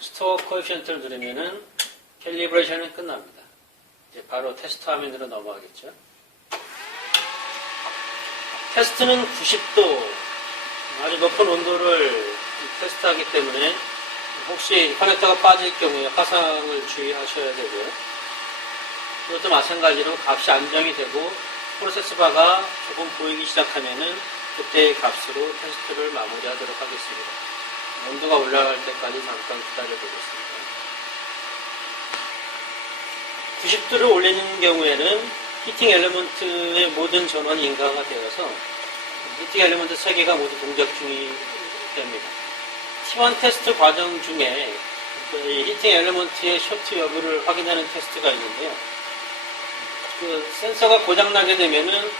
스토어 코에피션트를 누르면은 캘리브레이션은 끝납니다. 이제 바로 테스트 화면으로 넘어가겠죠. 테스트는 90도, 아주 높은 온도를 테스트하기 때문에 혹시 커넥터가 빠질 경우에 화상을 주의하셔야 되고요. 이것도 마찬가지로 값이 안정이 되고 프로세스 바가 조금 보이기 시작하면은 그때의 값으로 테스트를 마무리하도록 하겠습니다. 온도가 올라갈 때까지 잠깐 기다려 보겠습니다. 90도를 올리는 경우에는 히팅 엘리먼트의 모든 전원이 인가가 되어서 히팅 엘리먼트 3개가 모두 동작 중이 됩니다. T1 테스트 과정 중에 히팅 엘리먼트의 쇼트 여부를 확인하는 테스트가 있는데요. 그 센서가 고장나게 되면은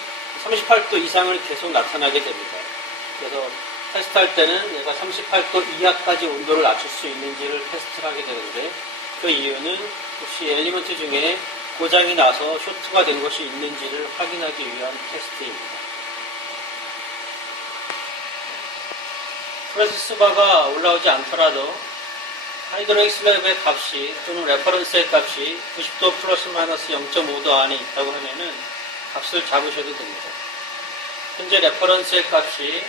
38도 이상을 계속 나타나게 됩니다. 그래서 테스트할 때는 얘가 38도 이하까지 온도를 낮출 수 있는지를 테스트를 하게 되는데 그 이유는 혹시 엘리먼트 중에 고장이 나서 쇼트가 된 것이 있는지를 확인하기 위한 테스트입니다. 프로세스 바가 올라오지 않더라도 하이드로릭 슬랩의 값이 또는 레퍼런스의 값이 90도 플러스 마이너스 0.5도 안에 있다고 하면은 값을 잡으셔도 됩니다. 현재 레퍼런스의 값이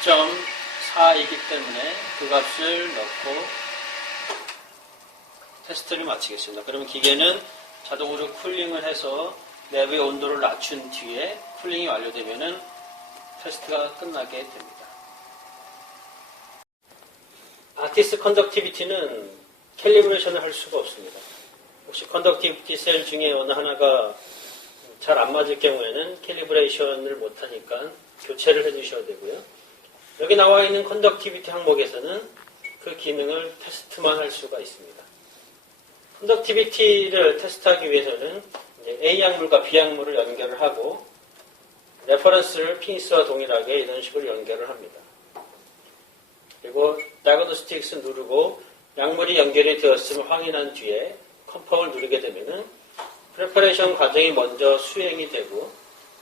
90.4이기 때문에 그 값을 넣고 테스트를 마치겠습니다. 그러면 기계는 자동으로 쿨링을 해서 내부의 온도를 낮춘 뒤에 쿨링이 완료되면은 테스트가 끝나게 됩니다. 아티스 컨덕티비티는 캘리브레이션을 할 수가 없습니다. 혹시 컨덕티비티 셀 중에 어느 하나가 잘 안 맞을 경우에는 캘리브레이션을 못하니까 교체를 해주셔야 되고요. 여기 나와 있는 컨덕티비티 항목에서는 그 기능을 테스트만 할 수가 있습니다. 컨덕티비티를 테스트하기 위해서는 이제 A 약물과 B 약물을 연결을 하고 레퍼런스를 피니스와 동일하게 이런 식으로 연결을 합니다. 그리고 다이그노스틱스 누르고 약물이 연결이 되었음을 확인한 뒤에 컴펌을 누르게 되면은 프레퍼레이션 과정이 먼저 수행이 되고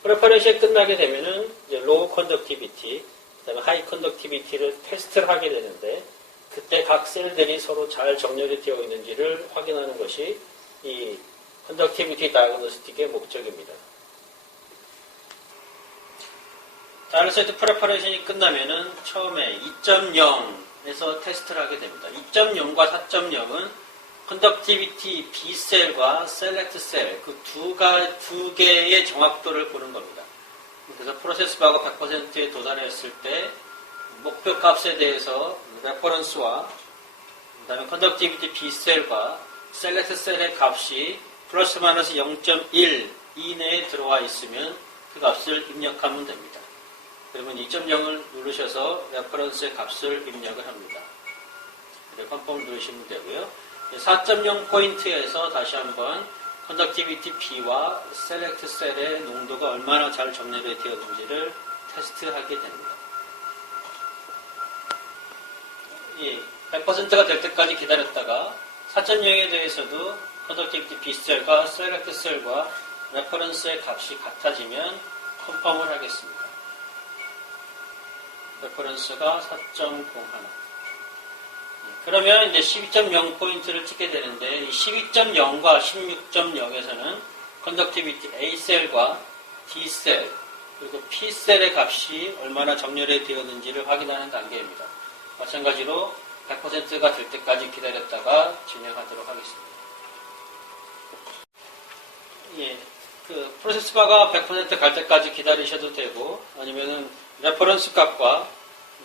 프레퍼레이션이 끝나게 되면은 이제 로우 컨덕티비티, 그다음에 하이 컨덕티비티를 테스트를 하게 되는데 그때 각 셀들이 서로 잘 정렬이 되어 있는지를 확인하는 것이 이 컨덕티비티 다이그노스틱의 목적입니다. 다이너사이트 프레퍼레이션이 끝나면은 처음에 2.0에서 테스트를 하게 됩니다. 2.0과 4.0은 컨덕티비티 B셀과 셀렉트 셀 그 두 개의 정확도를 보는 겁니다. 그래서 프로세스 바가 100%에 도달했을 때 목표 값에 대해서 레퍼런스와 그다음에 컨덕티비티 B셀과 셀렉트 셀의 값이 플러스 마이너스 0.1 이내에 들어와 있으면 그 값을 입력하면 됩니다. 그러면 2.0을 누르셔서 레퍼런스의 값을 입력을 합니다. 컴펌을 누르시면 되고요. 4.0 포인트에서 다시 한번 컨덕티비티 B와 셀렉트 셀의 농도가 얼마나 잘 정렬이 되었는지를 테스트하게 됩니다. 100%가 될 때까지 기다렸다가 4.0에 대해서도 컨덕티비티 B 셀과 셀렉트 셀과 레퍼런스의 값이 같아지면 컴펌을 하겠습니다. 레퍼런스가 4.01 그러면 이제 12.0 포인트를 찍게 되는데, 이 12.0과 16.0에서는 컨덕티비티 A셀과 D셀, 그리고 P셀의 값이 얼마나 정렬이 되었는지를 확인하는 단계입니다. 마찬가지로 100%가 될 때까지 기다렸다가 진행하도록 하겠습니다. 예, 그 프로세스 바가 100% 갈 때까지 기다리셔도 되고, 아니면은 레퍼런스 값과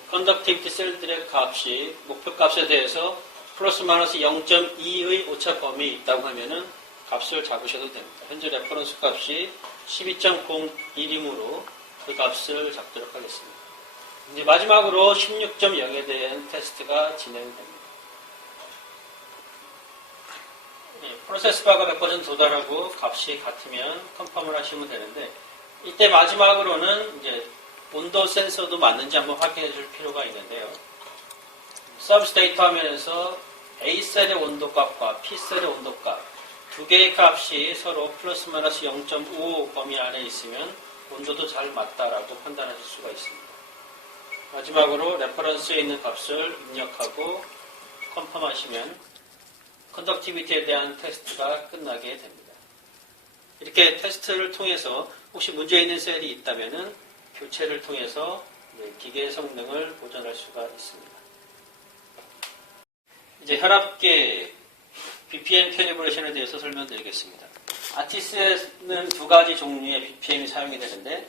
컨덕티비티 셀들의 값이 목표 값에 대해서 플러스 마이너스 0.2의 오차 범위에 있다고 하면은 값을 잡으셔도 됩니다. 현재 레퍼런스 값이 12.01이므로 그 값을 잡도록 하겠습니다. 이제 마지막으로 16.0에 대한 테스트가 진행됩니다. 예, 프로세스 바가 100% 도달하고 값이 같으면 컨펌을 하시면 되는데, 이때 마지막으로는 이제 온도 센서도 맞는지 한번 확인해 줄 필요가 있는데요. 서비스 데이터 화면에서 A셀의 온도값과 P셀의 온도값 두 개의 값이 서로 플러스 마이너스 0.5 범위 안에 있으면 온도도 잘 맞다라고 판단하실 수가 있습니다. 마지막으로 레퍼런스에 있는 값을 입력하고 컨펌하시면 컨덕티비티에 대한 테스트가 끝나게 됩니다. 이렇게 테스트를 통해서 혹시 문제 있는 셀이 있다면은 교체를 통해서 기계의 성능을 보존할 수가 있습니다. 이제 혈압계 BPM 캘리브레이션에 대해서 설명드리겠습니다. 아티스에는 두 가지 종류의 BPM이 사용이 되는데,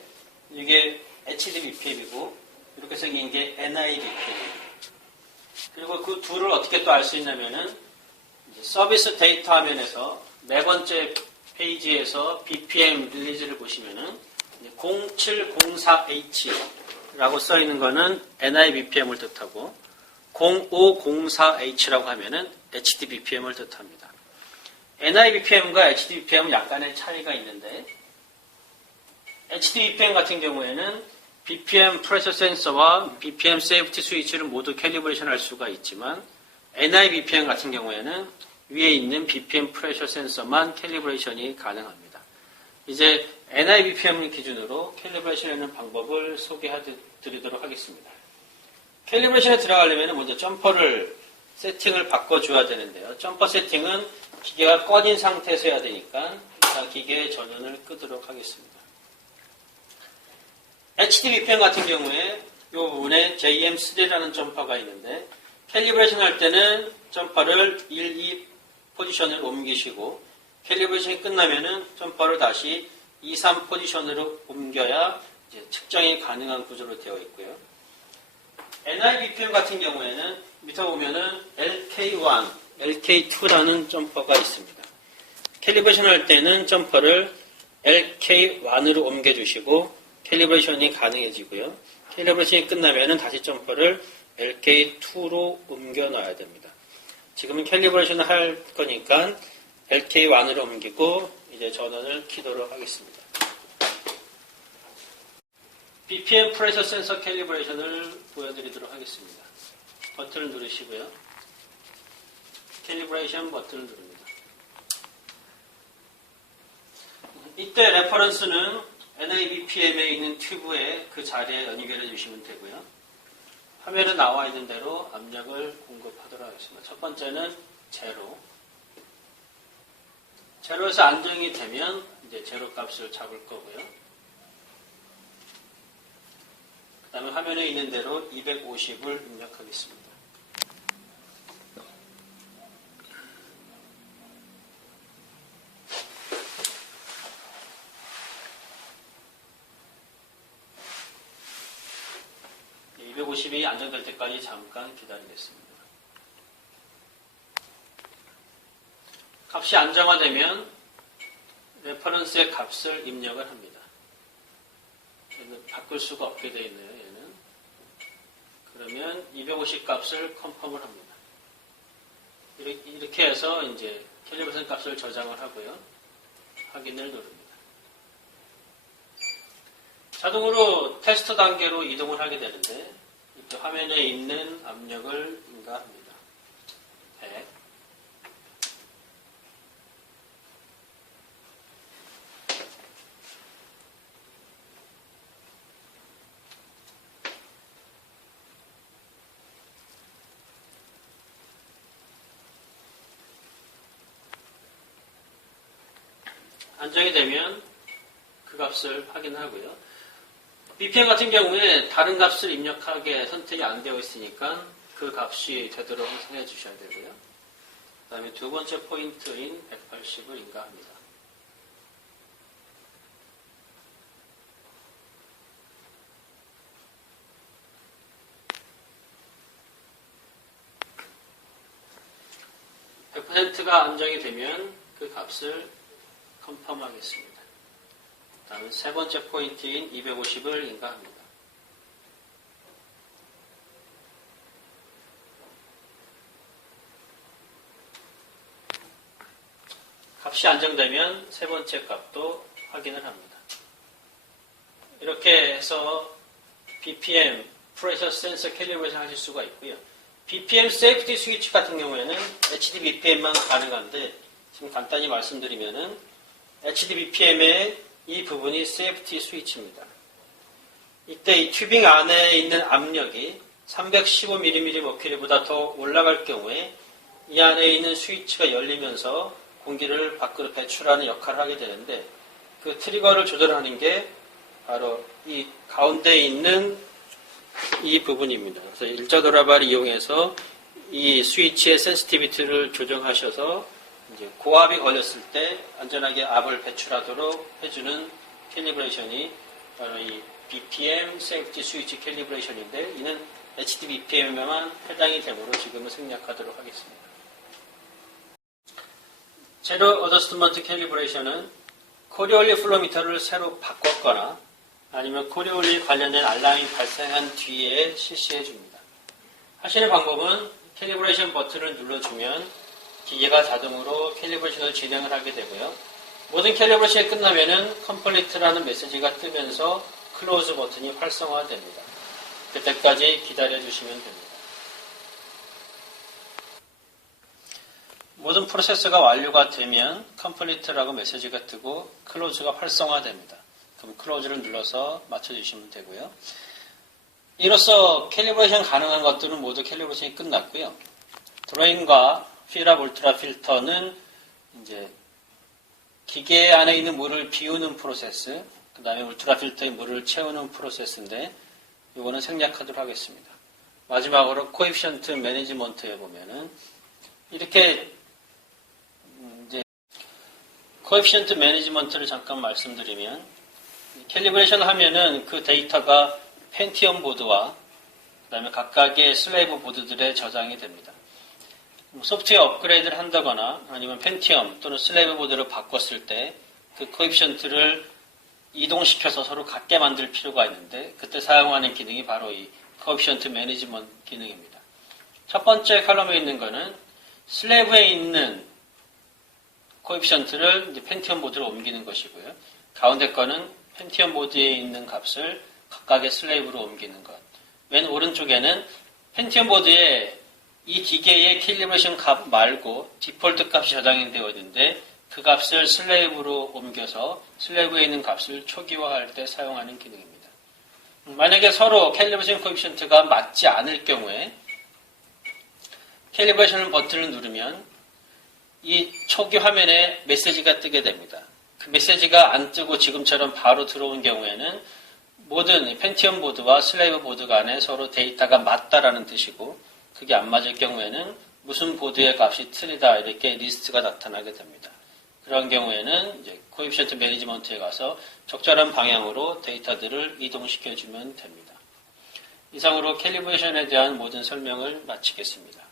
이게 HD BPM이고 이렇게 생긴 게 NI BPM입니다. 그리고 그 둘을 어떻게 또 알 수 있냐면은 서비스 데이터 화면에서 네 번째 페이지에서 BPM 릴리즈를 보시면은 0704H라고 써 있는 거는 NI BPM을 뜻하고 0504H라고 하면은 HD BPM을 뜻합니다. NI BPM과 HD BPM은 약간의 차이가 있는데, HD BPM 같은 경우에는 BPM 프레셔 센서와 BPM 세이프티 스위치를 모두 캘리브레이션 할 수가 있지만, NI BPM 같은 경우에는 위에 있는 BPM 프레셔 센서만 캘리브레이션이 가능합니다. 이제 NI BPM을 기준으로 캘리브레이션하는 방법을 소개해 드리도록 하겠습니다. 캘리브레이션에 들어가려면 먼저 점퍼를 세팅을 바꿔줘야 되는데요. 점퍼 세팅은 기계가 꺼진 상태에서 해야 되니까 기계의 전원을 끄도록 하겠습니다. HD BPM 같은 경우에 이 부분에 JM3라는 점퍼가 있는데, 캘리브레이션 할 때는 점퍼를 1, 2 포지션을 옮기시고, 캘리브레이션이 끝나면은 점퍼를 다시 2, 3 포지션으로 옮겨야 이제 측정이 가능한 구조로 되어 있고요. NI BPM 같은 경우에는 밑에 보면은 LK1, LK2라는 점퍼가 있습니다. 캘리브레이션 할 때는 점퍼를 LK1으로 옮겨주시고 캘리브레이션이 가능해지고요. 캘리브레이션이 끝나면은 다시 점퍼를 LK2로 옮겨 놔야 됩니다. 지금은 캘리브레이션을 할 거니까 LK1으로 옮기고 이제 전원을 켜도록 하겠습니다. BPM 프레셔 센서 캘리브레이션을 보여드리도록 하겠습니다. 버튼을 누르시고요. 캘리브레이션 버튼을 누릅니다. 이때 레퍼런스는 NABPM에 있는 튜브에 그 자리에 연결해 주시면 되고요. 화면에 나와 있는 대로 압력을 공급하도록 하겠습니다. 첫 번째는 제로. 제로에서 안정이 되면 이제 제로 값을 잡을 거고요. 그 다음에 화면에 있는 대로 250을 입력하겠습니다. 네, 250이 안정될 때까지 잠깐 기다리겠습니다. 값이 안정화되면 레퍼런스의 값을 입력을 합니다. 얘는 바꿀 수가 없게 되어 있네요. 얘는. 그러면 250 값을 컨펌을 합니다. 이렇게 해서 이제 캘리브레이션 값을 저장을 하고요. 확인을 누릅니다. 자동으로 테스트 단계로 이동을 하게 되는데 이렇게 화면에 있는 압력을 인가합니다. 100. 안정이 되면 그 값을 확인하고요. BPM 같은 경우에 다른 값을 입력하게 선택이 안 되어 있으니까 그 값이 되도록 해 주셔야 되고요. 그 다음에 두 번째 포인트인 180을 인가합니다. %가 안정이 되면 그 값을 컨펌하겠습니다. 다음 세 번째 포인트인 250을 인가합니다. 값이 안정되면 세 번째 값도 확인을 합니다. 이렇게 해서 BPM, Pressure Sensor Calibration 하실 수가 있고요. BPM Safety Switch 같은 경우에는 HDBPM만 가능한데 지금 간단히 말씀드리면은 HDBPM의 이 부분이 Safety Switch입니다. 이때 이 튜빙 안에 있는 압력이 315mm보다 더 올라갈 경우에 이 안에 있는 스위치가 열리면서 공기를 밖으로 배출하는 역할을 하게 되는데 그 트리거를 조절하는 게 바로 이 가운데 있는 이 부분입니다. 그래서 일자도라발을 이용해서 이 스위치의 센시티비티를 조정하셔서 이제 고압이 걸렸을 때 안전하게 압을 배출하도록 해주는 캘리브레이션이 바로 이 BPM 세이프티 스위치 캘리브레이션인데 이는 HDBPM에만 해당이 되므로 지금은 생략하도록 하겠습니다. 제로 어저스트먼트 캘리브레이션은 코리올리 플로미터를 새로 바꿨거나 아니면 코리올리 관련된 알람이 발생한 뒤에 실시해 줍니다. 하시는 방법은 캘리브레이션 버튼을 눌러주면 기계가 자동으로 캘리브레이션을 진행을 하게 되고요. 모든 캘리브레이션이 끝나면은 컴플리트라는 메시지가 뜨면서 클로즈 버튼이 활성화됩니다. 그때까지 기다려 주시면 됩니다. 모든 프로세스가 완료가 되면 컴플리트라고 메시지가 뜨고 클로즈가 활성화됩니다. 그럼 클로즈를 눌러서 맞춰주시면 되고요. 이로써 캘리브레이션 가능한 것들은 모두 캘리브레이션이 끝났고요. 드레인과 필압 울트라 필터는 이제 기계 안에 있는 물을 비우는 프로세스, 그 다음에 울트라 필터에 물을 채우는 프로세스인데 이거는 생략하도록 하겠습니다. 마지막으로 코에피션트 매니지먼트에 보면은 이렇게 이제 코에피션트 매니지먼트를 잠깐 말씀드리면 캘리브레이션 하면은 그 데이터가 펜티엄 보드와 그 다음에 각각의 슬레이브 보드들에 저장이 됩니다. 소프트웨어 업그레이드를 한다거나 아니면 펜티엄 또는 슬레이브 보드를 바꿨을 때 그 코에피션트를 이동시켜서 서로 같게 만들 필요가 있는데 그때 사용하는 기능이 바로 이 코에피션트 매니지먼트 기능입니다. 첫 번째 칼럼에 있는 거는 슬레이브에 있는 코에피션트를 이제 펜티엄 보드로 옮기는 것이고요. 가운데 거는 펜티엄 보드에 있는 값을 각각의 슬레이브로 옮기는 것. 맨 오른쪽에는 펜티엄 보드에 이 기계의 캘리브레이션 값 말고 디폴트 값이 저장이 되어 있는데 그 값을 슬레이브로 옮겨서 슬레이브에 있는 값을 초기화할 때 사용하는 기능입니다. 만약에 서로 캘리브레이션 코에피션트가 맞지 않을 경우에 캘리브레이션 버튼을 누르면 이 초기 화면에 메시지가 뜨게 됩니다. 그 메시지가 안 뜨고 지금처럼 바로 들어온 경우에는 모든 펜티엄 보드와 슬레이브 보드 간에 서로 데이터가 맞다라는 뜻이고 그게 안 맞을 경우에는 무슨 보드의 값이 틀리다 이렇게 리스트가 나타나게 됩니다. 그런 경우에는 이제 코에피션트 매니지먼트에 가서 적절한 방향으로 데이터들을 이동시켜주면 됩니다. 이상으로 캘리브레이션에 대한 모든 설명을 마치겠습니다.